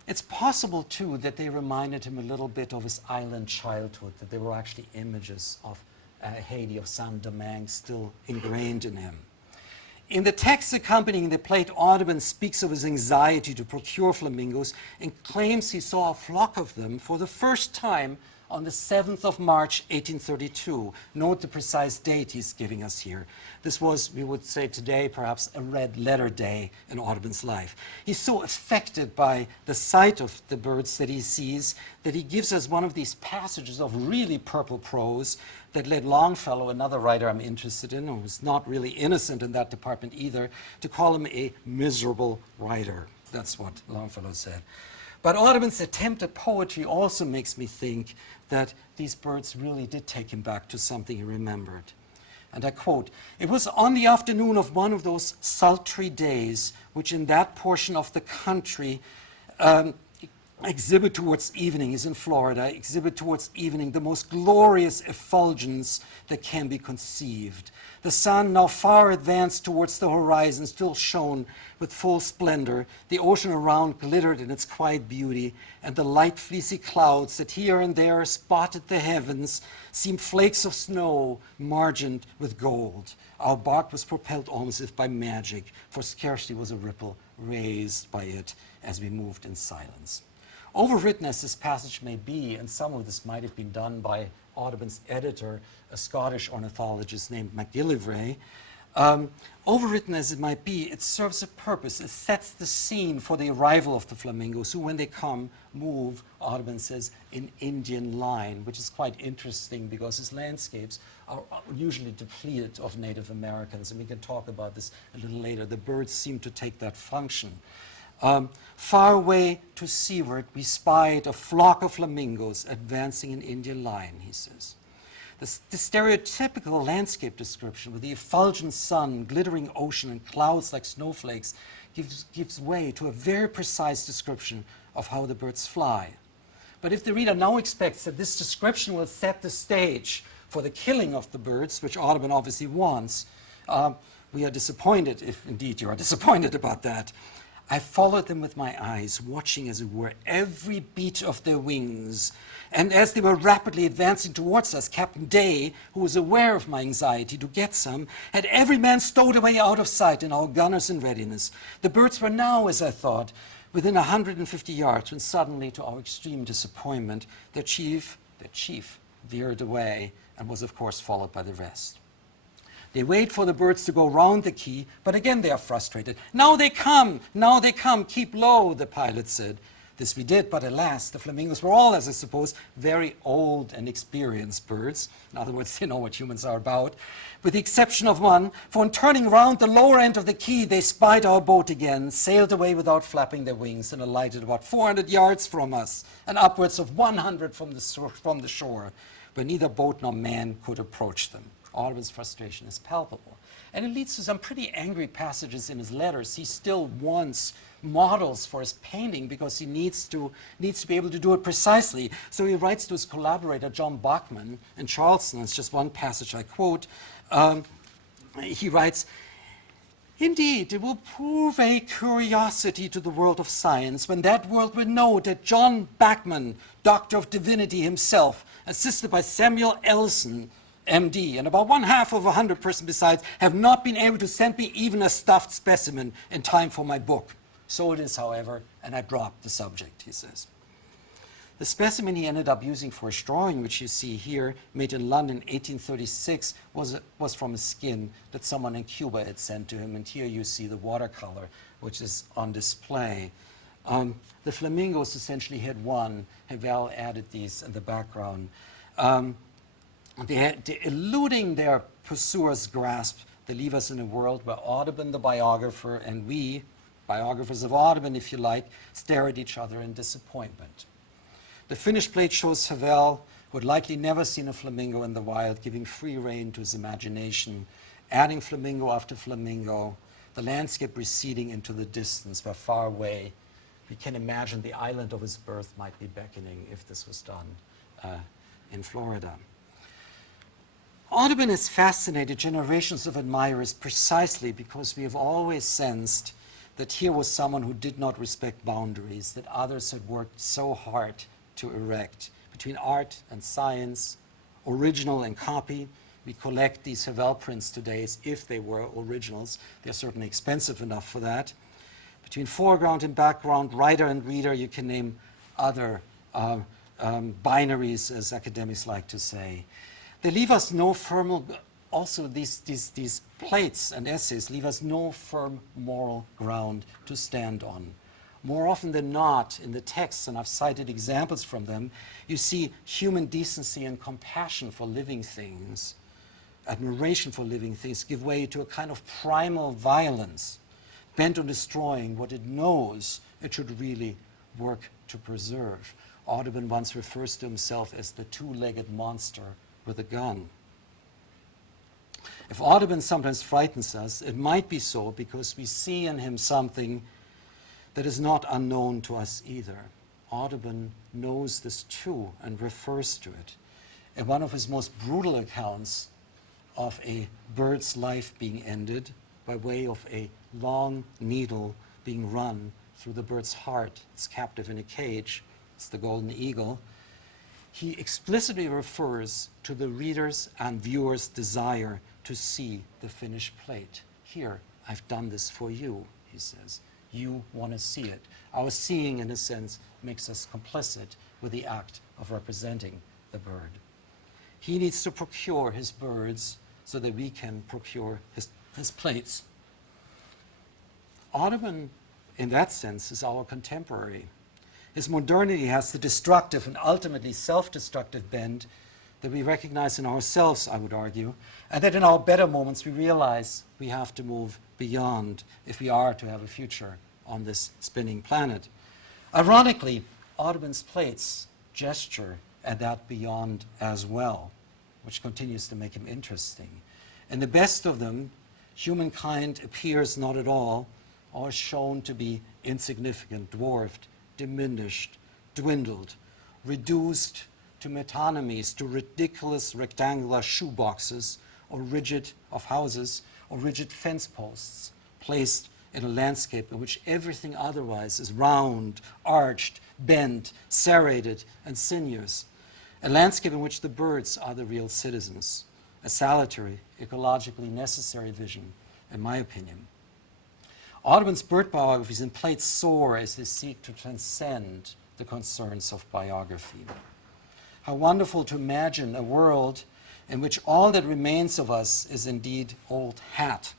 It's possible, too, that they reminded him a little bit of his island childhood, that there were actually images of Haiti, of Saint-Domingue, still ingrained in him. In the text accompanying the plate, Audubon speaks of his anxiety to procure flamingos and claims he saw a flock of them for the first time on the 7th of March, 1832. Note the precise date he's giving us here. This was, we would say today, perhaps a red letter day in Audubon's life. He's so affected by the sight of the birds that he sees that he gives us one of these passages of really purple prose that led Longfellow, another writer I'm interested in, who's not really innocent in that department either, to call him a miserable writer. That's what Longfellow said. But Audubon's attempt at poetry also makes me think that these birds really did take him back to something he remembered. And I quote, "It was on the afternoon of one of those sultry days which in that portion of the country exhibit towards evening," is in Florida, "exhibit towards evening the most glorious effulgence that can be conceived. The sun, now far advanced towards the horizon, still shone with full splendor. The ocean around glittered in its quiet beauty, and the light fleecy clouds that here and there spotted the heavens seemed flakes of snow margined with gold. Our bark was propelled almost as if by magic, for scarcely was a ripple raised by it as we moved in silence." Overwritten as this passage may be, and some of this might have been done by Audubon's editor, a Scottish ornithologist named MacGillivray, overwritten as it might be, it serves a purpose. It sets the scene for the arrival of the flamingos, who, when they come, move, Audubon says, in Indian line, which is quite interesting because his landscapes are usually depleted of Native Americans, and we can talk about this a little later. The birds seem to take that function. Far away to seaward, we spied a flock of flamingos advancing in Indian line, he says. The stereotypical landscape description with the effulgent sun, glittering ocean, and clouds like snowflakes gives way to a very precise description of how the birds fly. But if the reader now expects that this description will set the stage for the killing of the birds, which Audubon obviously wants, we are disappointed, if indeed you are disappointed about that. I followed them with my eyes, watching, as it were, every beat of their wings. And as they were rapidly advancing towards us, Captain Day, who was aware of my anxiety to get some, had every man stowed away out of sight and our gunners in readiness. The birds were now, as I thought, within 150 yards, when suddenly, to our extreme disappointment, their chief veered away and was, of course, followed by the rest. They wait for the birds to go round the key, but again they are frustrated. Now they come, keep low, the pilot said. This we did, but alas, the flamingos were all, as I suppose, very old and experienced birds. In other words, they know what humans are about. With the exception of one, for in turning round the lower end of the key, they spied our boat again, sailed away without flapping their wings, and alighted about 400 yards from us, and upwards of 100 from the shore, where neither boat nor man could approach them. Audubon's frustration is palpable. And it leads to some pretty angry passages in his letters. He still wants models for his painting because he needs to be able to do it precisely. So he writes to his collaborator, John Bachman, in Charleston. It's just one passage I quote. He writes, "Indeed, it will prove a curiosity to the world of science when that world will know that John Bachman, Doctor of Divinity himself, assisted by Samuel Ellison, MD, and about 1/2 of 100 persons besides, have not been able to send me even a stuffed specimen in time for my book. So it is, however, and I dropped the subject," he says. The specimen he ended up using for his drawing, which you see here, made in London in 1836, was from a skin that someone in Cuba had sent to him, and here you see the watercolor, which is on display. The flamingos essentially had one. Havel added these in the background. Eluding their pursuer's grasp, they leave us in a world where Audubon, the biographer, and we, biographers of Audubon, if you like, stare at each other in disappointment. The finished plate shows Havel, who had likely never seen a flamingo in the wild, giving free rein to his imagination, adding flamingo after flamingo, the landscape receding into the distance, where far away we can imagine the island of his birth might be beckoning if this was done in Florida. Audubon has fascinated generations of admirers precisely because we have always sensed that here was someone who did not respect boundaries, that others had worked so hard to erect. Between art and science, original and copy, we collect these Havel prints today as if they were originals. They're certainly expensive enough for that. Between foreground and background, writer and reader, you can name other binaries, as academics like to say. They leave us no firm, also these plates and essays leave us no firm moral ground to stand on. More often than not, in the texts, and I've cited examples from them, you see human decency and compassion for living things, admiration for living things, give way to a kind of primal violence, bent on destroying what it knows it should really work to preserve. Audubon once refers to himself as the two-legged monster with a gun. If Audubon sometimes frightens us, it might be so because we see in him something that is not unknown to us either. Audubon knows this too and refers to it. In one of his most brutal accounts of a bird's life being ended by way of a long needle being run through the bird's heart, it's captive in a cage, it's the golden eagle, he explicitly refers to the reader's and viewer's desire to see the finished plate. Here, I've done this for you, he says. You want to see it. Our seeing, in a sense, makes us complicit with the act of representing the bird. He needs to procure his birds so that we can procure his plates. Audubon, in that sense, is our contemporary. His modernity has the destructive and ultimately self-destructive bent that we recognize in ourselves, I would argue, and that in our better moments we realize we have to move beyond if we are to have a future on this spinning planet. Ironically, Audubon's plates gesture at that beyond as well, which continues to make him interesting. In the best of them, humankind appears not at all, or is shown to be insignificant, dwarfed, diminished, dwindled, reduced to metonymies, to ridiculous rectangular shoeboxes or rigid fence posts placed in a landscape in which everything otherwise is round, arched, bent, serrated, and sinuous. A landscape in which the birds are the real citizens. A salutary, ecologically necessary vision, in my opinion. Audubon's bird biographies in plates soar as they seek to transcend the concerns of biography. How wonderful to imagine a world in which all that remains of us is indeed old hat.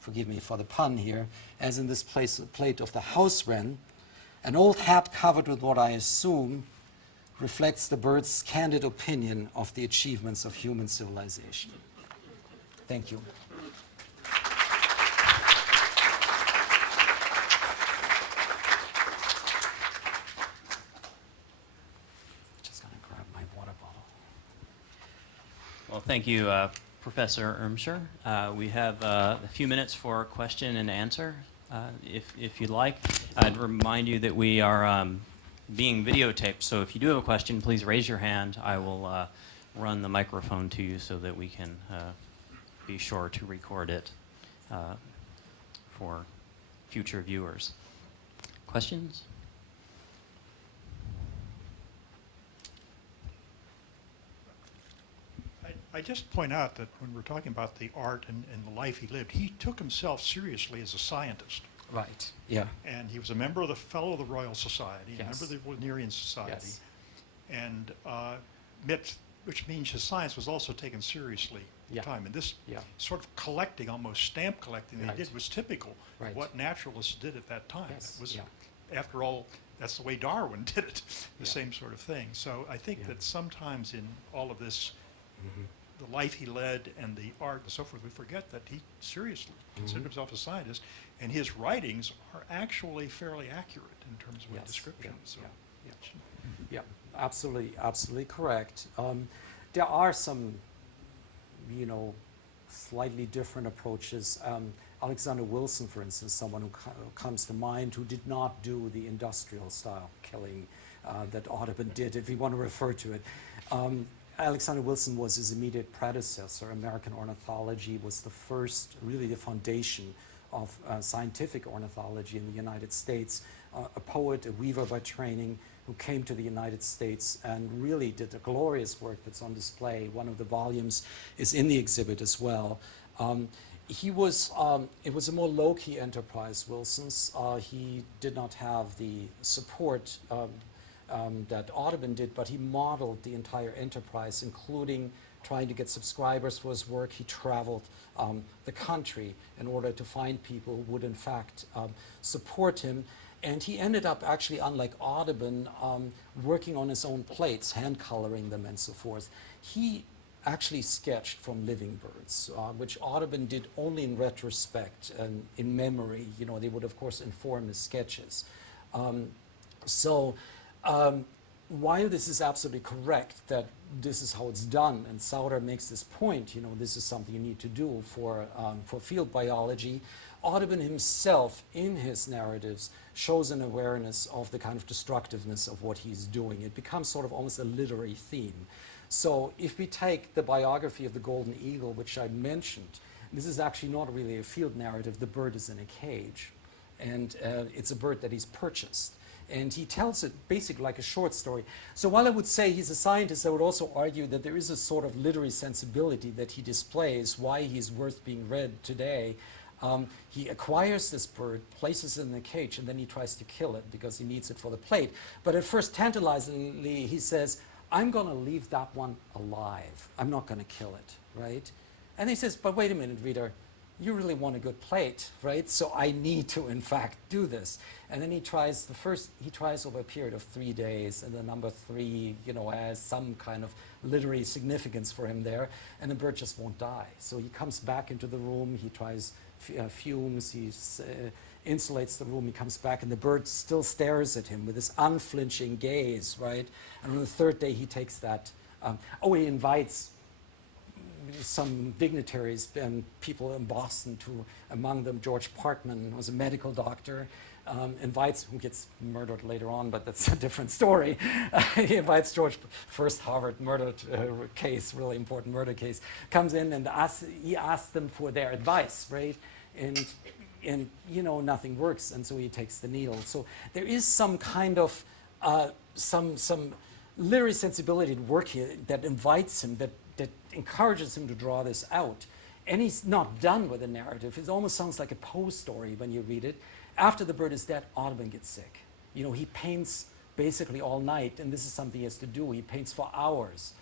Forgive me for the pun here, as in this plate of the house wren, an old hat covered with what I assume reflects the bird's candid opinion of the achievements of human civilization. Thank you. Just gonna grab my water bottle. Well, thank you, Professor Irmscher. We have a few minutes for question and answer, if you'd like. I'd remind you that we are being videotaped, so if you do have a question, please raise your hand. I will run the microphone to you so that we can be sure to record it for future viewers. Questions? I just point out that when we're talking about the art and the life he lived, he took himself seriously as a scientist. Right, yeah. And he was a member of the Fellow of the Royal Society, a Yes. member of the Linnean Society, Yes. and which means his science was also taken seriously at Yeah. the time. And this Yeah. sort of collecting, almost stamp collecting that Right. he did was typical Right. of what naturalists did at that time. Yes, It was, yeah. after all, that's the way Darwin did it, the Yeah. same sort of thing. So I think Yeah. that sometimes in all of this, Mm-hmm. the life he led and the art and so forth, we forget that he seriously considered Mm-hmm. himself a scientist, and his writings are actually fairly accurate in terms of a Yes, description. yeah, So, yeah, yeah, absolutely correct. There are some, slightly different approaches. Alexander Wilson, for instance, someone who comes to mind, who did not do the industrial style killing that Audubon did, if you want to refer to it. Alexander Wilson was his immediate predecessor. American ornithology was the first, really the foundation of scientific ornithology in the United States. A poet, a weaver by training, who came to the United States and really did a glorious work that's on display. One of the volumes is in the exhibit as well. It was a more low-key enterprise, Wilson's. He did not have the support that Audubon did, but he modeled the entire enterprise, including trying to get subscribers for his work. He traveled the country in order to find people who would in fact support him. And he ended up actually, unlike Audubon, working on his own plates, hand coloring them and so forth. He actually sketched from living birds, which Audubon did only in retrospect and in memory. They would of course inform his sketches. while this is absolutely correct that this is how it's done, and Sauter makes this point, you know, this is something you need to do for field biology, Audubon himself, in his narratives, shows an awareness of the kind of destructiveness of what he's doing. It becomes sort of almost a literary theme. So if we take the biography of the golden eagle, which I mentioned, this is actually not really a field narrative. The bird is in a cage, and it's a bird that he's purchased. And he tells it basically like a short story. So while I would say he's a scientist, I would also argue that there is a sort of literary sensibility that he displays, why he's worth being read today. He acquires this bird, places it in the cage, and then he tries to kill it because he needs it for the plate. But at first, tantalizingly, he says, I'm going to leave that one alive. I'm not going to kill it, right? And he says, but wait a minute, reader. You really want a good plate, right? So I need to, in fact, do this. And then he tries over a period of 3 days, and the number 3, you know, has some kind of literary significance for him there, and the bird just won't die. So he comes back into the room, he tries fumes, he insulates the room, he comes back, and the bird still stares at him with this unflinching gaze, right? And on the 3rd day, he takes that, he invites some dignitaries and people in Boston, among them George Parkman, who was a medical doctor, who gets murdered later on, but that's a different story. He invites George, first Harvard murder case, really important murder case, comes in and he asks them for their advice, right? And you know, nothing works, and so he takes the needle. So there is some kind of, some literary sensibility at work here that invites him, that encourages him to draw this out. And he's not done with the narrative. It almost sounds like a Poe story when you read it. After the bird is dead, Audubon gets sick. You know, he paints basically all night, and this is something he has to do. He paints for hours.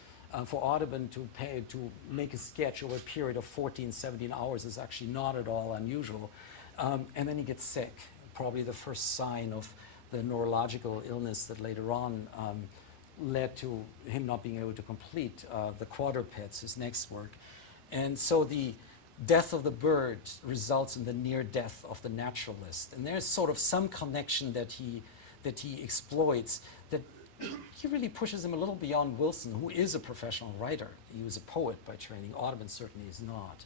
For Audubon to make a sketch over a period of 14, 17 hours is actually not at all unusual. And then he gets sick, probably the first sign of the neurological illness that later on led to him not being able to complete the quadrupeds, his next work. And so the death of the bird results in the near death of the naturalist. And there's sort of some connection that he exploits that he really pushes him a little beyond Wilson, who is a professional writer. He was a poet by training. Audubon certainly is not.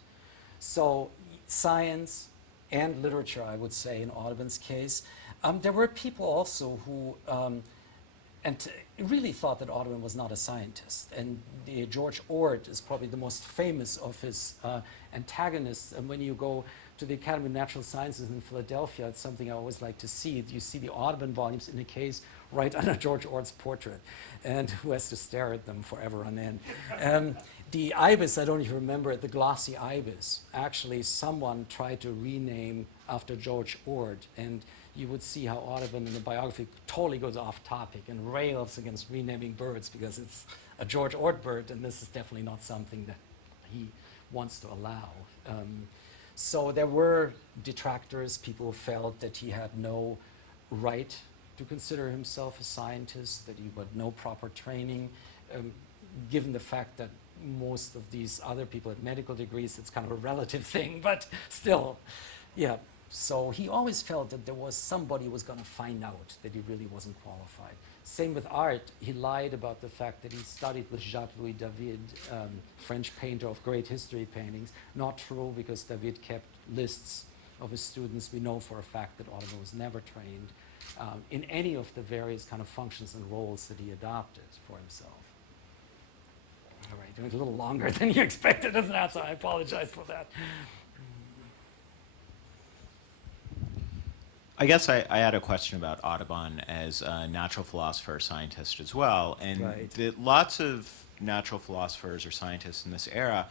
So science and literature, I would say, in Audubon's case. There were people also who really thought that Audubon was not a scientist. And George Ord is probably the most famous of his antagonists. And when you go to the Academy of Natural Sciences in Philadelphia, it's something I always like to see. You see the Audubon volumes in a case right under George Ord's portrait, and who has to stare at them forever on end. The ibis, I don't even remember it, the glossy ibis, actually someone tried to rename after George Ord, and you would see how Audubon in the biography totally goes off topic and rails against renaming birds because it's a George Ord bird, and this is definitely not something that he wants to allow. So there were detractors, people who felt that he had no right to consider himself a scientist, that he had no proper training, given the fact that most of these other people had medical degrees. It's kind of a relative thing, but still, yeah. So he always felt that there was somebody who was going to find out that he really wasn't qualified. Same with art. He lied about the fact that he studied with Jacques-Louis David, French painter of great history paintings. Not true, because David kept lists of his students. We know for a fact that Audubon was never trained in any of the various kind of functions and roles that he adopted for himself. All right, it went a little longer than you expected as an answer. I apologize for that. I guess I had a question about Audubon as a natural philosopher, scientist as well, and Right. lots of natural philosophers or scientists in this era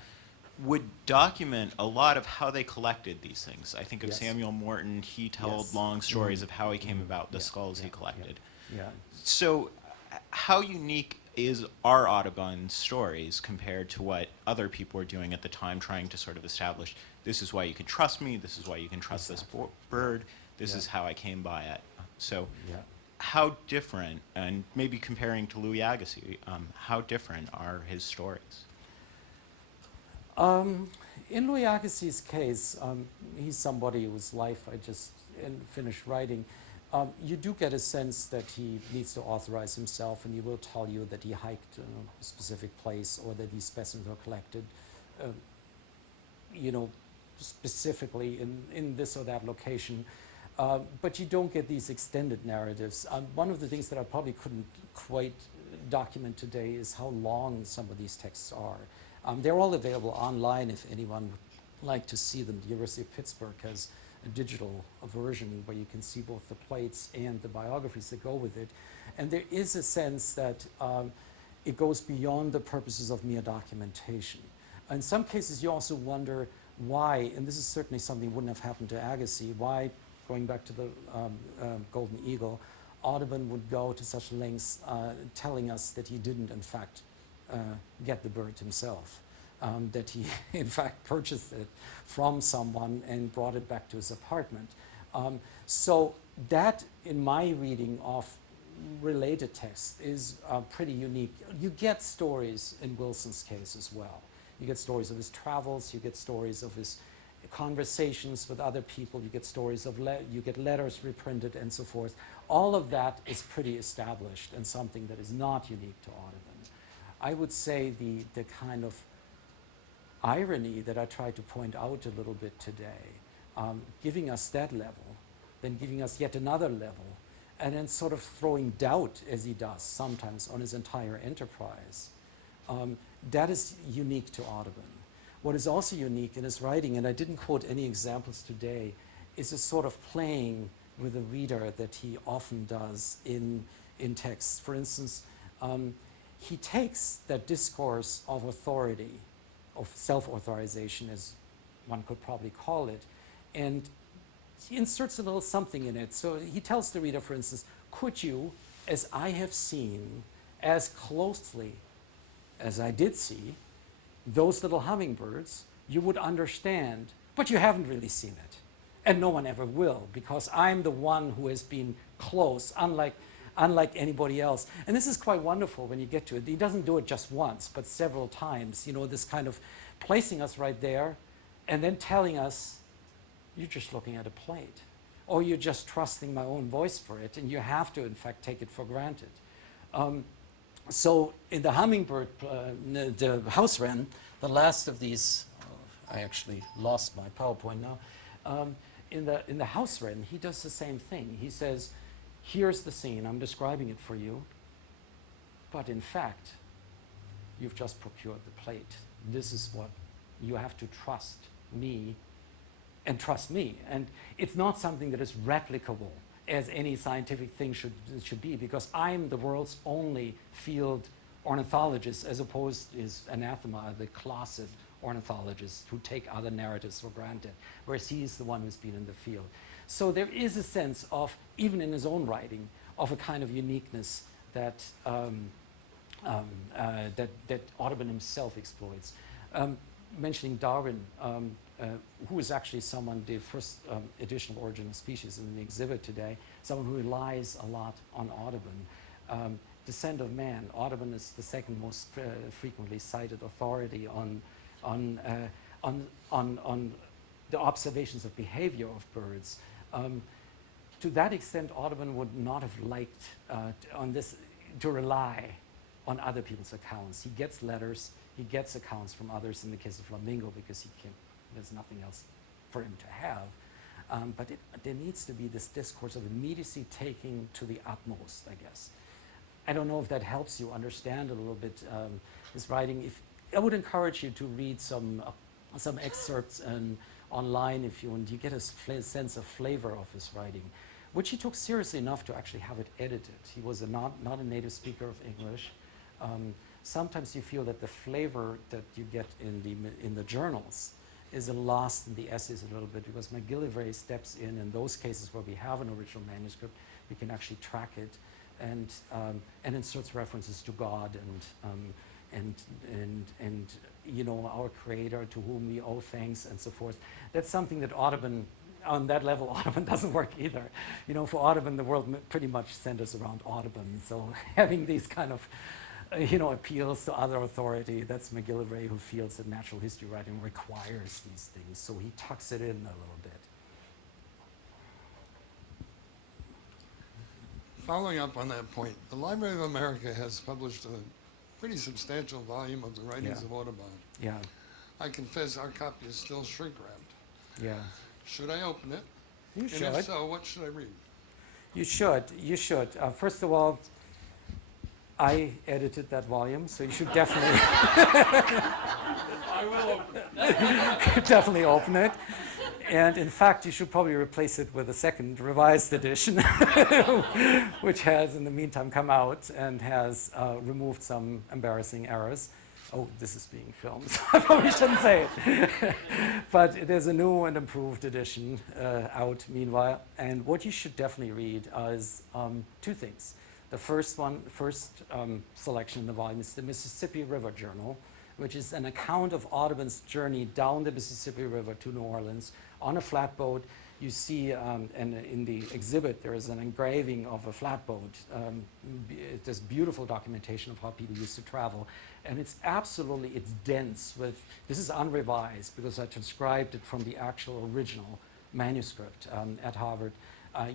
would document a lot of how they collected these things. I think of Yes. Samuel Morton. He told Yes. long stories of how he came about the Yeah, skulls he yeah, collected. Yeah. So how unique are Audubon's stories compared to what other people were doing at the time, trying to sort of establish, this is why you can trust me, this is why you can trust this bird, this Yeah. is how I came by it. So Yeah. how different, and maybe comparing to Louis Agassiz, how different are his stories? In Louis Agassiz's case, he's somebody whose life I just finished writing. You do get a sense that he needs to authorize himself, and he will tell you that he hiked a specific place or that these specimens were collected, uh, you know, specifically in this or that location. But you don't get these extended narratives. One of the things that I probably couldn't quite document today is how long some of these texts are. They're all available online if anyone would like to see them. The University of Pittsburgh has a digital version where you can see both the plates and the biographies that go with it. And there is a sense that it goes beyond the purposes of mere documentation. In some cases, you also wonder why, and this is certainly something that wouldn't have happened to Agassiz, why, going back to the Golden Eagle, Audubon would go to such lengths telling us that he didn't, in fact, get the bird himself. That he, in fact, purchased it from someone and brought it back to his apartment. So that, in my reading of related texts, is pretty unique. You get stories in Wilson's case as well. You get stories of his travels, you get stories of his conversations with other people, you get stories of, you get letters reprinted and so forth. All of that is pretty established and something that is not unique to Audubon. I would say the kind of irony that I tried to point out a little bit today, giving us that level, then giving us yet another level, and then sort of throwing doubt, as he does sometimes, on his entire enterprise. That is unique to Audubon. What is also unique in his writing, and I didn't quote any examples today, is a sort of playing with the reader that he often does in texts. For instance, he takes that discourse of authority, of self-authorization, as one could probably call it, and he inserts a little something in it. So he tells the reader, for instance, could you, as I have seen, as closely as I did see, those little hummingbirds, you would understand, but you haven't really seen it. And no one ever will, because I'm the one who has been close, unlike anybody else. And this is quite wonderful when you get to it. He doesn't do it just once, but several times. You know, this kind of placing us right there and then telling us, you're just looking at a plate. Or you're just trusting my own voice for it, and you have to, in fact, take it for granted. So in the hummingbird, the house wren, the last of these, I actually lost my PowerPoint now. In the house wren, he does the same thing. He says, here's the scene, I'm describing it for you, but in fact, you've just procured the plate. This is what you have to trust me and trust me. And it's not something that is replicable as any scientific thing should be, because I'm the world's only field ornithologist, as opposed to his anathema, the closet ornithologists who take other narratives for granted, whereas he's the one who's been in the field. So there is a sense of, even in his own writing, of a kind of uniqueness that that Audubon himself exploits. Mentioning Darwin, who is actually someone, the first edition of Origin of Species in the exhibit today, someone who relies a lot on Audubon. Descent of Man, Audubon is the second most frequently cited authority on the observations of behavior of birds. To that extent, Audubon would not have liked on this to rely on other people's accounts. He gets letters, he gets accounts from others in the case of Flamingo, because there's nothing else for him to have. But there needs to be this discourse of immediacy taking to the utmost, I guess. I don't know if that helps you understand a little bit his writing. I would encourage you to read some excerpts online if you want. You get a sense of flavor of his writing, which he took seriously enough to actually have it edited. He was not a native speaker of English. Sometimes you feel that the flavor that you get in the journals is lost in the essays a little bit, because McGillivray steps in those cases where we have an original manuscript, we can actually track it and inserts references to God and you know, our Creator, to whom we owe thanks, and so forth. That's something that Audubon, on that level, Audubon doesn't work either. You know, for Audubon, the world pretty much centers around Audubon. So having these kind of you know, appeals to other authority, that's McGillivray, who feels that natural history writing requires these things. So he tucks it in a little bit. following up on that point, the Library of America has published a pretty substantial volume of the writings Yeah. of Audubon. Yeah, I confess our copy is still shrink-wrapped. yeah. Should I open it? You And should. if so, what should I read? You should. You should. First of all, I edited that volume, so you should definitely I will open it. definitely open it. And in fact, you should probably replace it with a second revised edition, which has, in the meantime, come out and has removed some embarrassing errors. Oh, this is being filmed, so I probably shouldn't say it. But there's a new and improved edition out meanwhile. And what you should definitely read is two things. The first selection in the volume is the Mississippi River Journal, which is an account of Audubon's journey down the Mississippi River to New Orleans on a flatboat. You see, and in the exhibit, there is an engraving of a flatboat. There's beautiful documentation of how people used to travel. And it's dense with, this is unrevised because I transcribed it from the actual original manuscript at Harvard.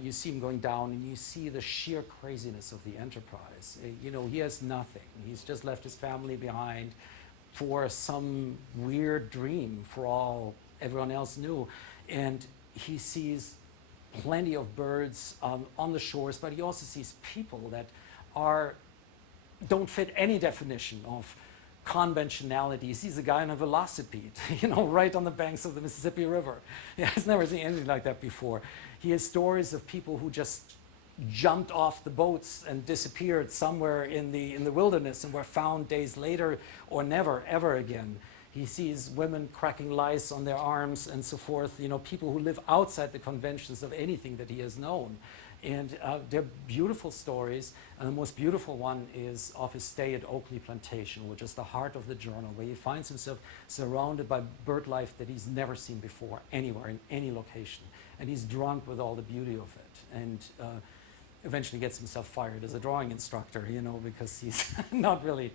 You see him going down and you see the sheer craziness of the enterprise. He has nothing. He's just left his family behind for some weird dream for all everyone else knew. And he sees plenty of birds on the shores, but he also sees people that don't fit any definition of conventionality. He sees a guy on a velocipede, right on the banks of the Mississippi River. He's never seen anything like that before. He has stories of people who just jumped off the boats and disappeared somewhere in the wilderness and were found days later or never, ever again. He sees women cracking lice on their arms and so forth, people who live outside the conventions of anything that he has known. And they're beautiful stories, and the most beautiful one is of his stay at Oakley Plantation, which is the heart of the journal, where he finds himself surrounded by bird life that he's never seen before, anywhere, in any location. And he's drunk with all the beauty of it, and eventually gets himself fired as a drawing instructor, because he's not really,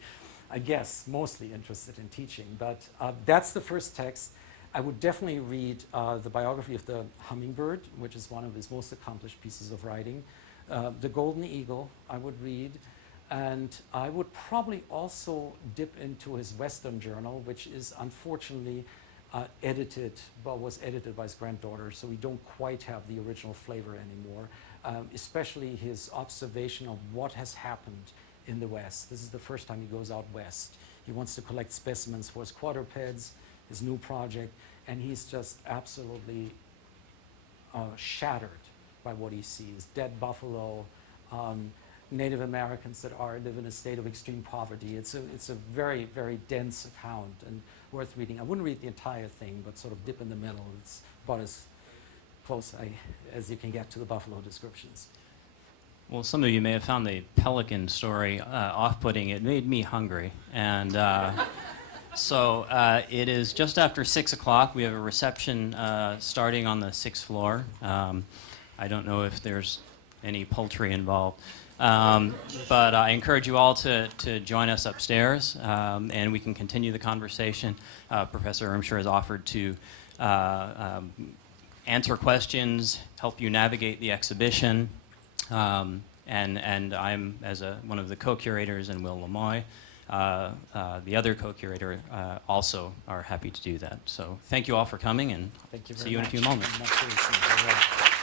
I guess, mostly interested in teaching. But that's the first text. I would definitely read the biography of the hummingbird, which is one of his most accomplished pieces of writing. The Golden Eagle, I would read. And I would probably also dip into his Western journal, which is unfortunately was edited by his granddaughter, so we don't quite have the original flavor anymore, especially his observation of what has happened in the West. This is the first time he goes out west. He wants to collect specimens for his quadrupeds, his new project, and he's just absolutely shattered by what he sees. Dead buffalo, Native Americans that live in a state of extreme poverty. It's a very, very dense account and worth reading. I wouldn't read the entire thing, but sort of dip in the middle. It's about as close as you can get to the buffalo descriptions. Well, some of you may have found the pelican story off-putting. It made me hungry. And so it is just after 6 o'clock. We have a reception starting on the 6th floor. I don't know if there's any poultry involved. But I encourage you all to join us upstairs, and we can continue the conversation. Professor Irmscher has offered to answer questions, help you navigate the exhibition. And I'm, as one of the co-curators, and Will Lemoy, the other co-curator, also are happy to do that. So thank you all for coming, and Thank you see very you in a much. few moments. Much appreciated.